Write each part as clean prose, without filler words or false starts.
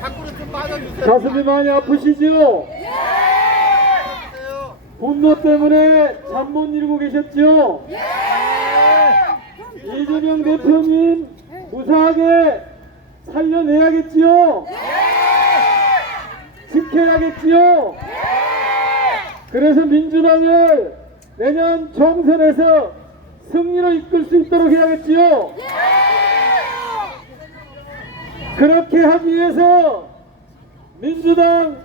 밖으로 좀 빠져주세요. 가슴이 많이 아프시죠? 분노 때문에 잠 못 이루고 계셨죠? 이재명 대표님 무사하게 살려내야겠지요? 지켜야겠지요? 그래서 민주당을 내년 총선에서 승리로 이끌 수 있도록 해야겠지요? 그렇게 하기 위해서 민주당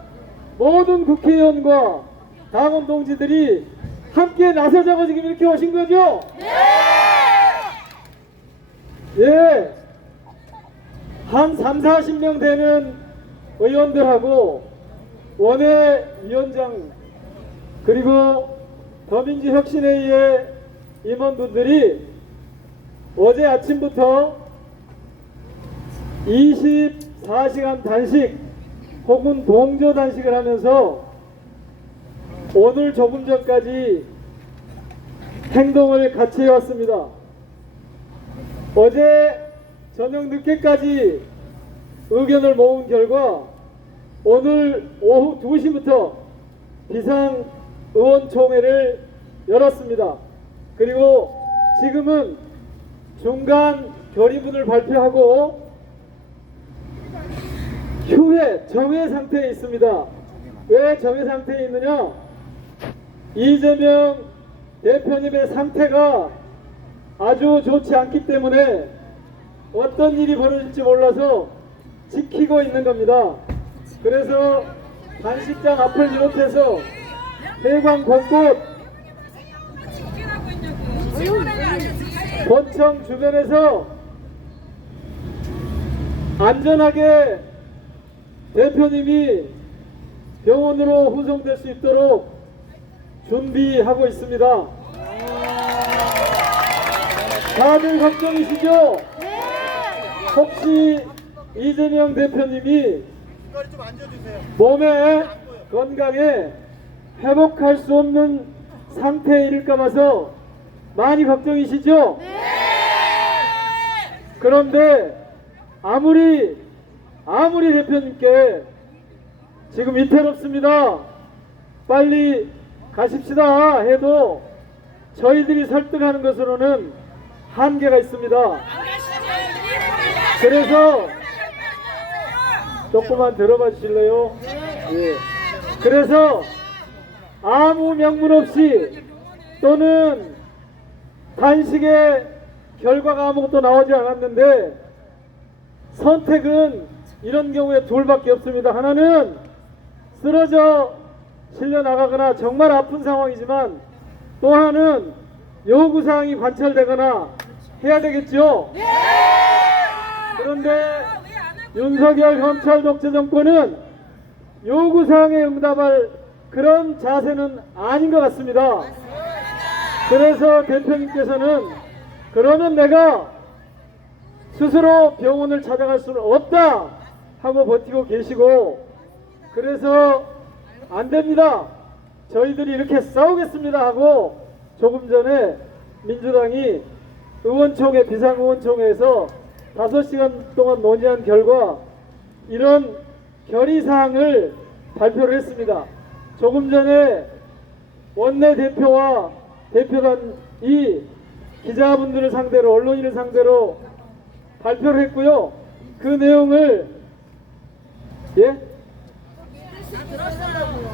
모든 국회의원과 당원 동지들이 함께 나서자고 지금 이렇게 오신 거죠? 예. 한 3, 40명 되는 의원들하고 원외위원장 그리고 더민주혁신회의의 임원분들이 어제 아침부터 24시간 단식 혹은 동조 단식을 하면서 오늘 조금 전까지 행동을 같이 해왔습니다. 어제 저녁 늦게까지 의견을 모은 결과 오늘 오후 2시부터 비상의원총회를 열었습니다. 그리고 지금은 중간 결의문을 발표하고 휴회, 정회 상태에 있습니다. 왜 정회 상태에 있느냐? 이재명 대표님의 상태가 아주 좋지 않기 때문에 어떤 일이 벌어질지 몰라서 지키고 있는 겁니다. 그래서 단식장 앞을 비롯해서 회관 곳곳 본청 주변에서 안전하게 대표님이 병원으로 후송될 수 있도록 준비하고 있습니다. 다들 걱정이시죠? 혹시 이재명 대표님이 몸에 건강에 회복할 수 없는 상태에 이를까 봐서 많이 걱정이시죠? 그런데 아무리 대표님께 지금 위태롭습니다, 빨리 가십시다 해도 저희들이 설득하는 것으로는 한계가 있습니다. 그래서 조금만 들어봐 주실래요? 예. 그래서 아무 명분 없이 또는 단식의 결과가 아무것도 나오지 않았는데 선택은 이런 경우에 둘밖에 없습니다. 하나는 쓰러져 실려 나가거나 정말 아픈 상황이지만 또 하나는 요구사항이 관철되거나 해야 되겠죠. 그런데 윤석열 검찰 독재 정권은 요구사항에 응답할 그런 자세는 아닌 것 같습니다. 그래서 대표님께서는 그러면 내가 스스로 병원을 찾아갈 수는 없다 하고 버티고 계시고, 그래서 안 됩니다, 저희들이 이렇게 싸우겠습니다 하고 조금 전에 민주당이 의원총회, 비상의원총회에서 5시간 동안 논의한 결과 이런 결의사항을 발표를 했습니다. 조금 전에 원내대표와 대표단이 기자분들을 상대로, 언론인을 상대로 발표를 했고요. 그 내용을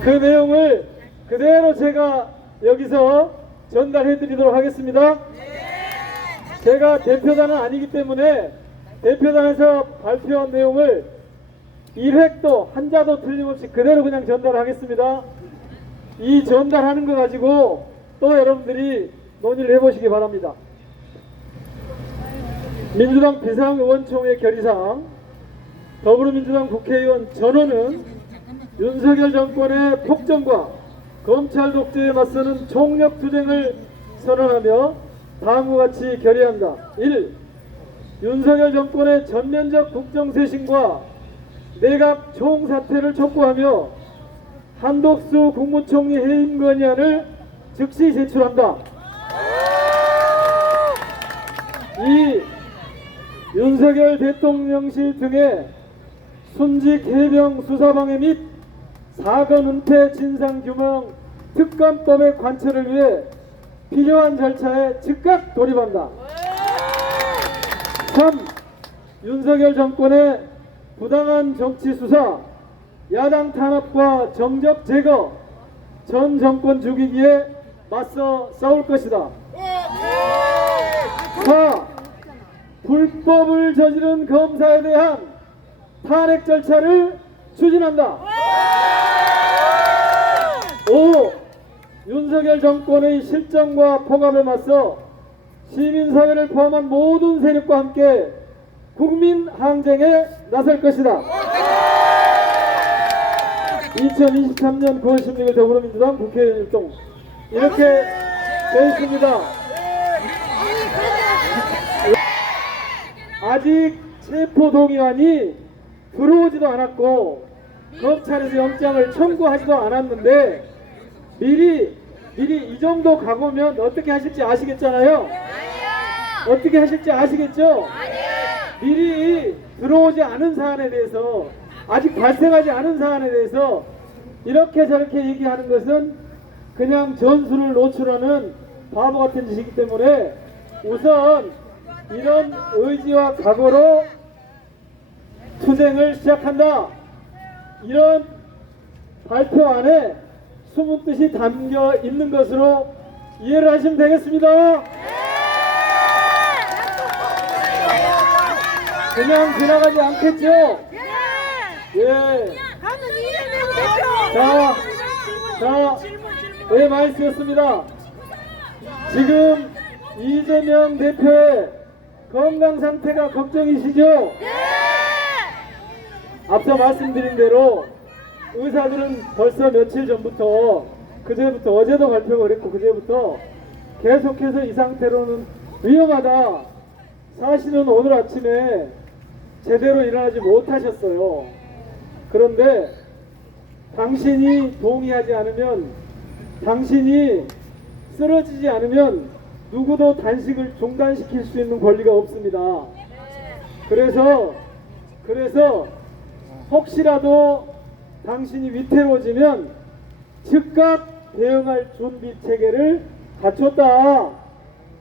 그 내용을 그대로 제가 여기서 전달해 드리도록 하겠습니다. 제가 대표단은 아니기 때문에 대표단에서 발표한 내용을 1획도 한자도 틀림없이 그대로 그냥 전달하겠습니다. 이 전달하는 거 가지고 또 여러분들이 논의를 해보시기 바랍니다. 민주당 비상의원총회 결의사항, 더불어민주당 국회의원 전원은 윤석열 정권의 폭정과 검찰 독재에 맞서는 총력투쟁을 선언하며 다음과 같이 결의한다. 1. 윤석열 정권의 전면적 국정쇄신과 내각 총사퇴를 촉구하며 한독수 국무총리 해임 건의안을 즉시 제출한다. 2. 윤석열 대통령실 등의 순직 해병 수사방해 및 사건 은폐 진상규명 특검법의 관철을 위해 필요한 절차에 즉각 돌입한다. 3. 윤석열 정권의 부당한 정치 수사, 야당 탄압과 정적 제거, 전 정권 죽이기에 맞서 싸울 것이다. 4. 불법을 저지른 검사에 대한 탄핵 절차를 추진한다. 5. 윤석열 정권의 실정과 폭압에 맞서 시민사회를 포함한 모든 세력과 함께 국민 항쟁에 나설 것이다. 2023년 9월 16일 더불어민주당 국회의원 일동 이렇게 되어 있습니다. 아직 체포동의안이 들어오지도 않았고 검찰에서 영장을 청구하지도 않았는데 미리 이 정도 가보면 어떻게 하실지 아시겠잖아요. 어떻게 하실지 아시겠죠? 미리 들어오지 않은 사안에 대해서, 아직 발생하지 않은 사안에 대해서 이렇게 저렇게 얘기하는 것은 그냥 전술을 노출하는 바보 같은 짓이기 때문에 우선 이런 의지와 각오로 투쟁을 시작한다. 이런 발표 안에 숨은 뜻이 담겨 있는 것으로 이해를 하시면 되겠습니다. 그냥 지나가지 않겠죠? 예. 자, 네, 많이 쓰였습니다. 지금 이재명 대표의 건강 상태가 걱정이시죠? 앞서 말씀드린 대로 의사들은 벌써 며칠 전부터, 그제부터, 어제도 발표가 그랬고 그제부터 계속해서 이 상태로는 위험하다. 사실은 오늘 아침에 제대로 일어나지 못하셨어요. 그런데 당신이 동의하지 않으면, 당신이 쓰러지지 않으면 누구도 단식을 중단시킬 수 있는 권리가 없습니다. 그래서 혹시라도 당신이 위태로워지면 즉각 대응할 준비 체계를 갖췄다.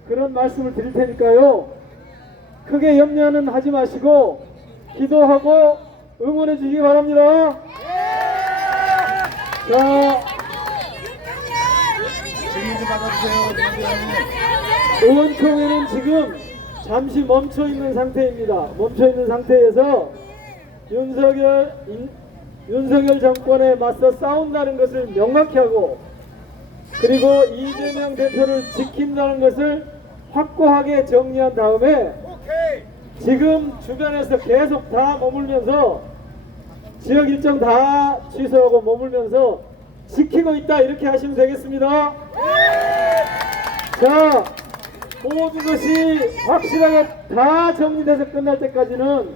그런 말씀을 드릴 테니까요. 크게 염려는 하지 마시고 기도하고 응원해 주시기 바랍니다. 자, 의원총회는 지금 잠시 멈춰 있는 상태입니다. 멈춰 있는 상태에서 윤석열 정권에 맞서 싸운다는 것을 명확히 하고, 그리고 이재명 대표를 지킨다는 것을 확고하게 정리한 다음에 지금 주변에서 계속 다 머물면서 지역 일정 다 취소하고 머물면서 지키고 있다, 이렇게 하시면 되겠습니다. 자, 모든 것이 확실하게 다 정리돼서 끝날 때까지는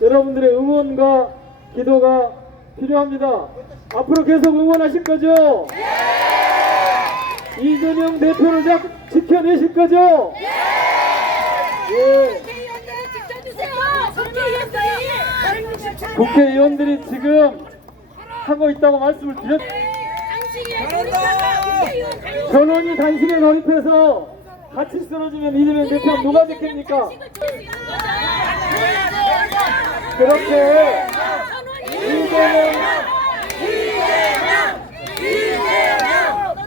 여러분들의 응원과 기도가 필요합니다. 앞으로 계속 응원하실 거죠? 이재명 대표를 지켜내실 거죠? 예. 국회의원들이 지금 하고 있다고 말씀을 드렸. 전원이 단식에 돌입해서 같이 쓰러지면 이재명 대표 누가 지킵니까? 그렇게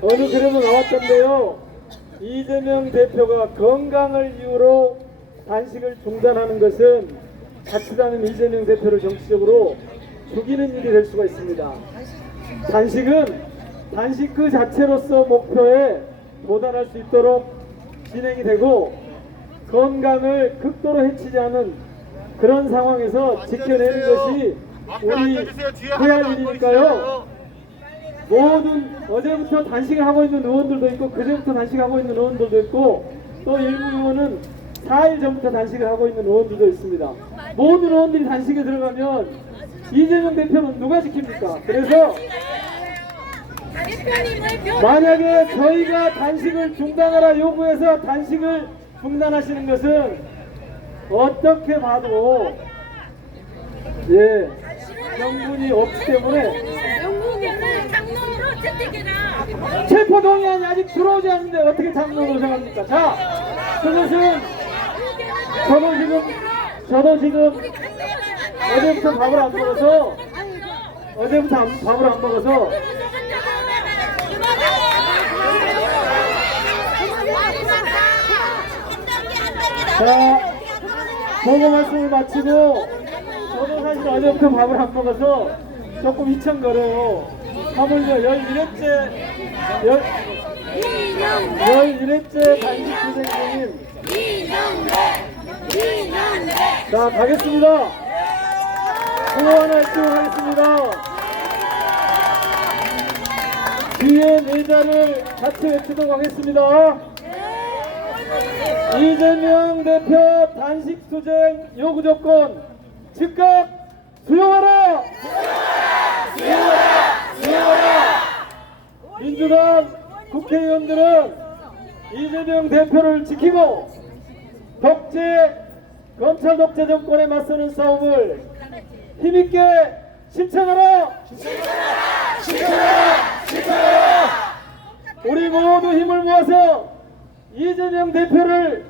어느 글에도 나왔던데요. 이재명 대표가 건강을 이유로 단식을 중단하는 것은 같이 다니는 이재명 대표를 정치적으로 죽이는 일이 될 수가 있습니다. 단식은 단식 그 자체로서 목표에 도달할 수 있도록 진행이 되고, 건강을 극도로 해치지 않은 그런 상황에서 지켜내는 것이 우리 해야 할 일이니까요. 모든 어제부터 단식을 하고 있는 의원들도 있고 그제부터 단식하고 있는 의원들도 있고 또 일부 의원은 4일 전부터 단식을 하고 있는 의원들도 있습니다. 모든 의원들이 단식에 들어가면 이재명 대표는 누가 지킵니까? 그래서 만약에 저희가 단식을 중단하라 요구해서 단식을 중단하시는 것은 어떻게 봐도 명분이 없기 때문에 영국에는 장롱으로 채택해라. 체포동의안이 아직 들어오지 않는데 어떻게 장로로 정합니까? 자, 그것은 저도 지금 어제부터 밥을 안 먹어서 자, 보고 말씀을 마치고 저도 사실 어제부터 밥을 안 먹어서 조금 이청거려요. 하물며 11일째 단식 투쟁 중인 자, 가겠습니다. 구호 하나 외치겠습니다. 뒤에 네 자를 같이 외치도록 하겠습니다. 이재명 대표 단식 투쟁 요구 조건 즉각 수용하라! 수용하라! 민주당 국회의원들은 이재명 대표를 지키고 검찰 독재 정권에 맞서는 싸움을 힘있게 실천하라! 실천하라! 우리 모두 힘을 모아서 이재명 대표를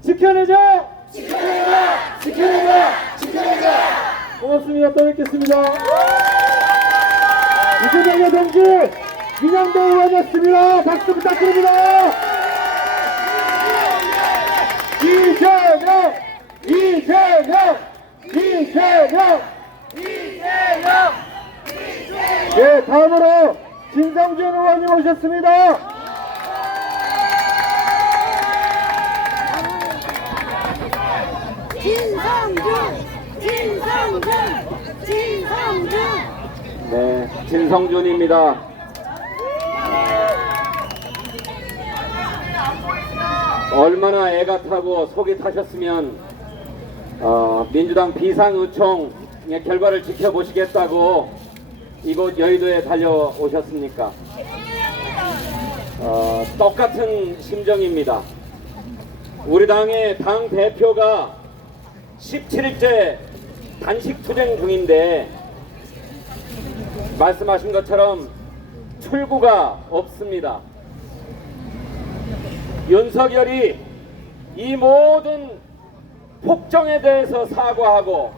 지켜내자! 지켜내자! 고맙습니다. 또 뵙겠습니다. 이재명 동지 민양도 의원이었습니다. 박수 부탁드립니다. 이재명! 예, 다음으로 진성준 의원님 오셨습니다. 진성준. 네, 진성준입니다. 얼마나 애가 타고 속이 타셨으면 민주당 비상의총의 결과를 지켜보시겠다고 이곳 여의도에 달려오셨습니까? 똑같은 심정입니다. 우리 당의 당 대표가 17일째 단식 투쟁 중인데 말씀하신 것처럼 출구가 없습니다. 윤석열이 이 모든 폭정에 대해서 사과하고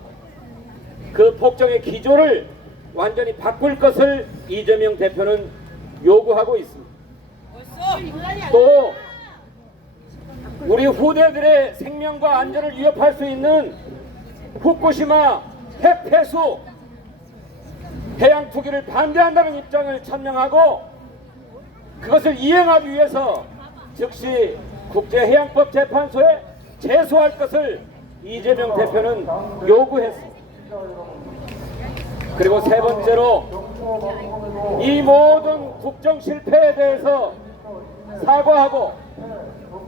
그 폭정의 기조를 완전히 바꿀 것을 이재명 대표는 요구하고 있습니다. 또 우리 후대들의 생명과 안전을 위협할 수 있는 후쿠시마 핵 폐수 해양 투기를 반대한다는 입장을 천명하고 그것을 이행하기 위해서 즉시 국제해양법재판소에 제소할 것을 이재명 대표는 요구했습니다. 그리고 세 번째로 이 모든 국정 실패에 대해서 사과하고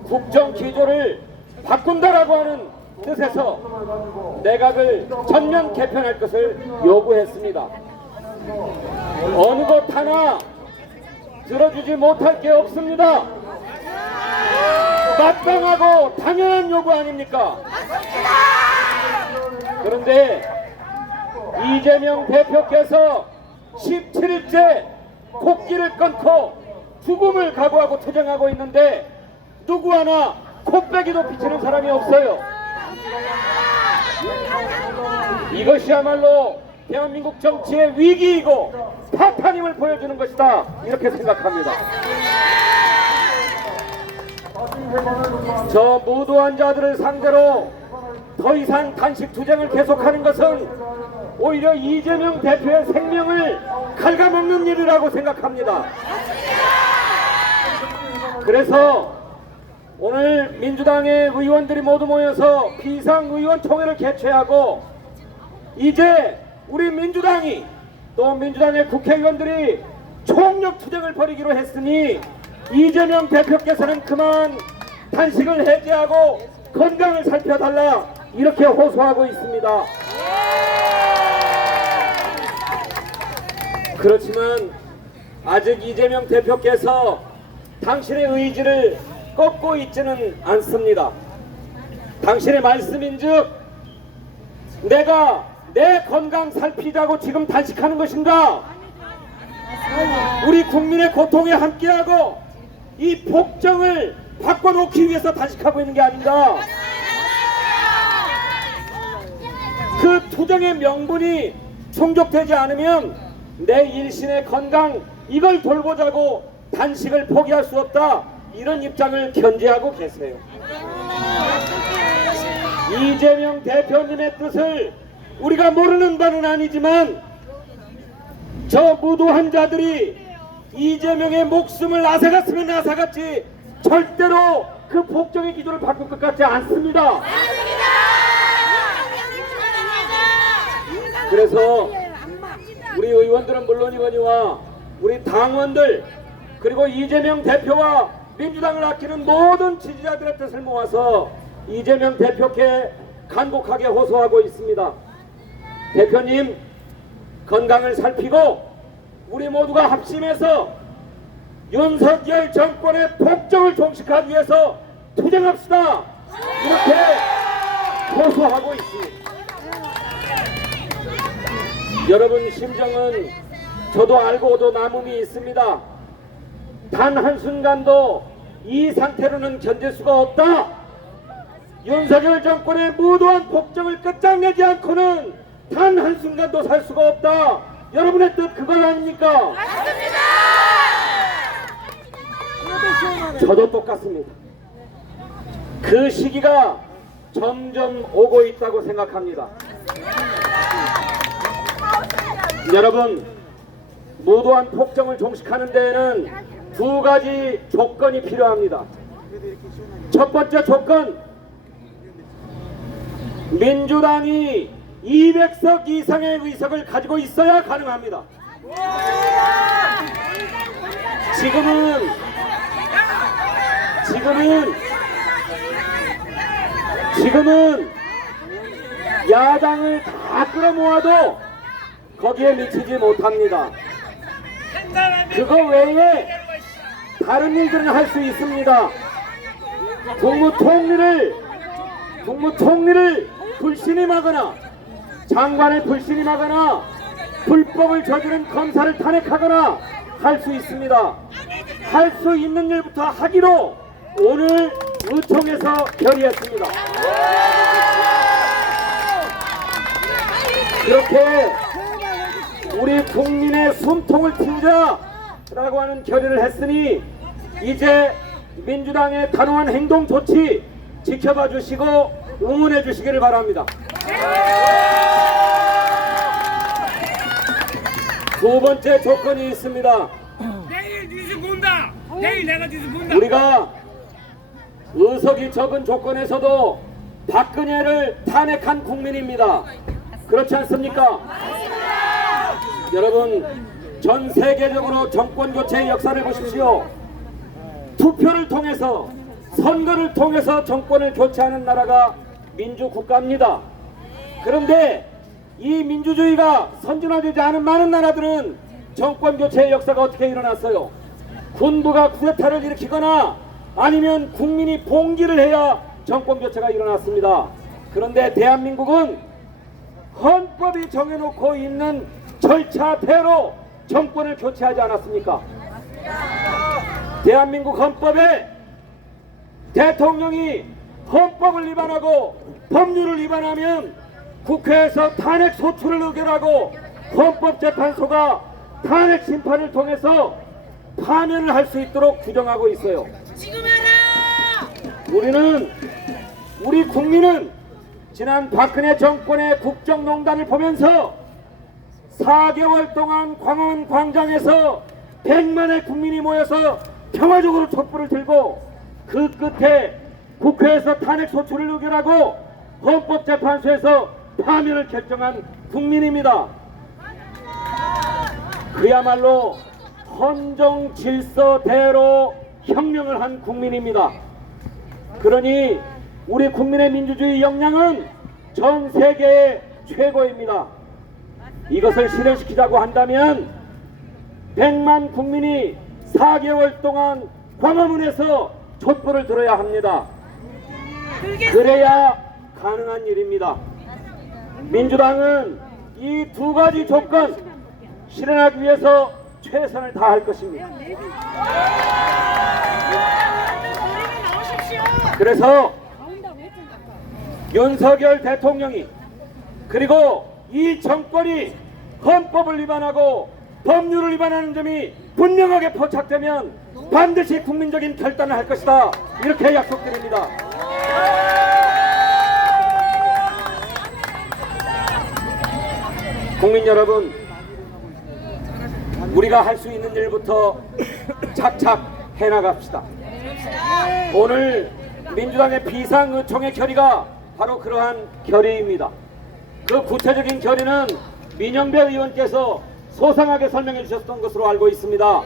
국정 기조를 바꾼다라고 하는 뜻에서 내각을 전면 개편할 것을 요구했습니다. 어느 것 하나 들어주지 못할 게 없습니다. 마땅하고 당연한 요구 아닙니까? 그런데 이재명 대표께서 17일째 코끼를 끊고 죽음을 각오하고 투쟁하고 있는데 누구 하나 코빼기도 비치는 사람이 없어요. 이것이야말로 대한민국 정치의 위기이고 파탄임을 보여주는 것이다, 이렇게 생각합니다. 저 무도한 자들을 상대로 더 이상 단식 투쟁을 계속하는 것은 오히려 이재명 대표의 생명을 갉아먹는 일이라고 생각합니다. 그래서 오늘 민주당의 의원들이 모두 모여서 비상의원총회를 개최하고 이제 우리 민주당이 또 민주당의 국회의원들이 총력 투쟁을 벌이기로 했으니 이재명 대표께서는 그만 단식을 해제하고 건강을 살펴달라, 이렇게 호소하고 있습니다. 그렇지만 아직 이재명 대표께서 당신의 의지를 꺾고 있지는 않습니다. 당신의 말씀인즉 내가 내 건강 살피자고 지금 단식하는 것인가? 우리 국민의 고통에 함께하고 이 복정을 바꿔놓기 위해서 단식하고 있는 게 아닌가? 그 투쟁의 명분이 충족되지 않으면 내 일신의 건강 이걸 돌보자고 단식을 포기할 수 없다, 이런 입장을 견지하고 계세요. 이재명 대표님의 뜻을 우리가 모르는 바는 아니지만 저 무도한 자들이 이재명의 목숨을 앗아갔으면 앗아갔지 절대로 그 복정의 기조를 바꿀 것 같지 않습니다. 그래서 우리 의원들은 물론이거니와 우리 당원들 그리고 이재명 대표와 민주당을 아끼는 모든 지지자들의 뜻을 모아서 이재명 대표께 간곡하게 호소하고 있습니다. 대표님, 건강을 살피고 우리 모두가 합심해서 윤석열 정권의 복정을 종식하기 위해서 투쟁합시다, 이렇게 호소하고 있습니다. 여러분 심정은 저도 알고도 남음이 있습니다. 단 한순간도 이 상태로는 견딜 수가 없다. 윤석열 정권의 무도한 복정을 끝장내지 않고는 단 한순간도 살 수가 없다. 여러분의 뜻 그건 아닙니까? 맞습니다. 저도 똑같습니다. 그 시기가 점점 오고 있다고 생각합니다. 여러분, 무도한 폭정을 종식하는 데에는 두 가지 조건이 필요합니다. 첫 번째 조건, 민주당이 200석 이상의 의석을 가지고 있어야 가능합니다. 지금은 야당을 다 끌어모아도 거기에 미치지 못합니다. 그거 외에 다른 일들은 할 수 있습니다. 국무총리를 불신임하거나 장관을 불신임하거나 불법을 저지른 검사를 탄핵하거나 할 수 있습니다. 할 수 있는 일부터 하기로 오늘 의총에서 결의했습니다. 그렇게 우리 국민의 숨통을 틔우자라고 하는 결의를 했으니 이제 민주당의 단호한 행동 조치 지켜봐 주시고 응원해 주시기를 바랍니다. 두 번째 조건이 있습니다. 내일 뉴스 본다. 내일 내가 뉴스 본다. 우리가 의석이 적은 조건에서도 박근혜를 탄핵한 국민입니다. 그렇지 않습니까? 여러분, 전 세계적으로 정권 교체의 역사를 보십시오. 투표를 통해서, 선거를 통해서 정권을 교체하는 나라가 민주국가입니다. 그런데 이 민주주의가 선진화되지 않은 많은 나라들은 정권 교체의 역사가 어떻게 일어났어요? 군부가 쿠데타를 일으키거나 아니면 국민이 봉기를 해야 정권 교체가 일어났습니다. 그런데 대한민국은 헌법이 정해놓고 있는 절차대로 정권을 교체하지 않았습니까? 대한민국 헌법에 대통령이 헌법을 위반하고 법률을 위반하면 국회에서 탄핵 소추를 의결하고 헌법재판소가 탄핵 심판을 통해서 파면을 할 수 있도록 규정하고 있어요. 지금 하라. 우리 국민은 지난 박근혜 정권의 국정농단을 보면서 4개월 동안 광화문 광장에서 100만의 국민이 모여서 평화적으로 촛불을 들고 그 끝에 국회에서 탄핵 소추를 의결하고 헌법재판소에서 파면을 결정한 국민입니다. 그야말로 헌정 질서대로 혁명을 한 국민입니다. 그러니 우리 국민의 민주주의 역량은 전 세계의 최고입니다. 이것을 실현시키자고 한다면 100만 국민이 4개월 동안 광화문에서 촛불을 들어야 합니다. 그래야 가능한 일입니다. 민주당은 이 두 가지 조건 실현하기 위해서 최선을 다할 것입니다. 그래서 윤석열 대통령이 그리고 이 정권이 헌법을 위반하고 법률을 위반하는 점이 분명하게 포착되면 반드시 국민적인 결단을 할 것이다. 이렇게 약속드립니다. 국민 여러분, 우리가 할 수 있는 일부터 착착 해나갑시다. 오늘 민주당의 비상의총의 결의가 바로 그러한 결의입니다. 그 구체적인 결의는 민영배 의원께서 소상하게 설명해 주셨던 것으로 알고 있습니다.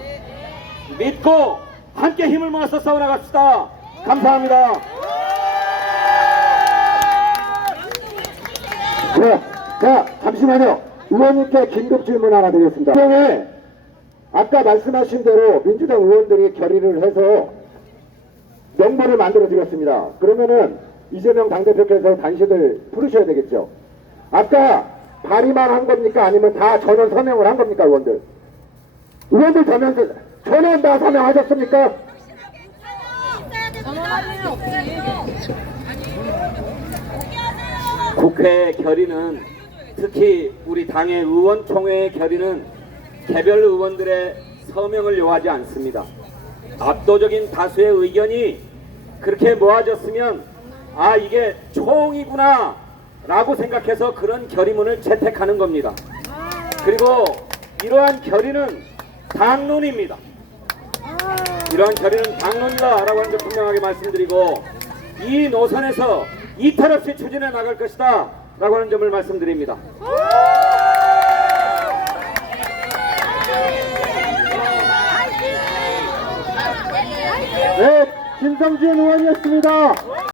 믿고 함께 힘을 모아서 싸워나갑시다. 감사합니다. 자, 잠시만요. 의원님께 긴급 질문 하나 드리겠습니다. 그다음에 아까 말씀하신 대로 민주당 의원들이 결의를 해서 명분을 만들어 드렸습니다. 그러면은 이재명 당대표께서 단식을 풀으셔야 되겠죠. 아까 발의만 한 겁니까? 아니면 다 전원 서명을 한 겁니까, 의원들? 의원들 전원 다 서명하셨습니까? 국회의 결의는, 특히 우리 당의 의원총회의 결의는 개별 의원들의 서명을 요하지 않습니다. 압도적인 다수의 의견이 그렇게 모아졌으면 아, 이게 총이구나 라고 생각해서 그런 결의문을 채택하는 겁니다. 그리고 이러한 결의는 당론입니다. 이러한 결의는 당론이다 라고 하는 점 분명하게 말씀드리고, 이 노선에서 이탈 없이 추진해 나갈 것이다 라고 하는 점을 말씀드립니다. 네, 김성준 의원이었습니다.